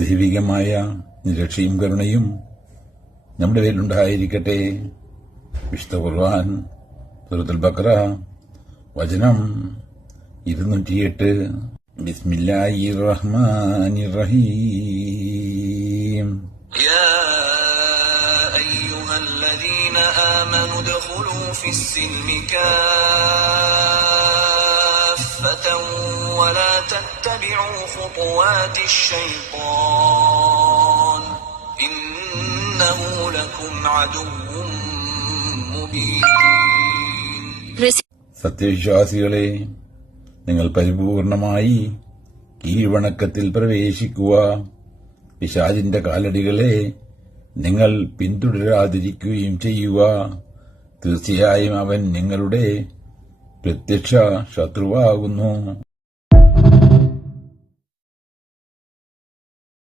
ദൈവികമായ നിരക്ഷയും കരുണയും നമ്മുടെ പേരിലുണ്ടായിരിക്കട്ടെ. വിശുദ്ധ ഖുർആൻ സൂറത്തുൽ ബഖറ വചനം 208. ബിസ്മില്ലാഹിർ റഹ്മാനിർ റഹീം. യാ അയ്യുഹല്ലദീന ആമനൂ ദഖുലൂ ഫിസ്സിൽമി കാഫ്ഫതൻ വലാ തത്തബിഉ ഖുതുവാതിശ് ശൈത്വാൻ ഇന്നഹു ലക്കും അദുവ്വുൻ മുബീൻ. സത്യവിശ്വാസികളെ, നിങ്ങൾ പരിപൂർണമായി കീഴ്വണക്കത്തിൽ പ്രവേശിക്കുക. പിശാചിന്റെ കാലടികളെ നിങ്ങൾ പിന്തുടരാതിരിക്കുകയും ചെയ്യുക. തീർച്ചയായും അവൻ നിങ്ങളുടെ പ്രത്യക്ഷ ശത്രുവാകുന്നു.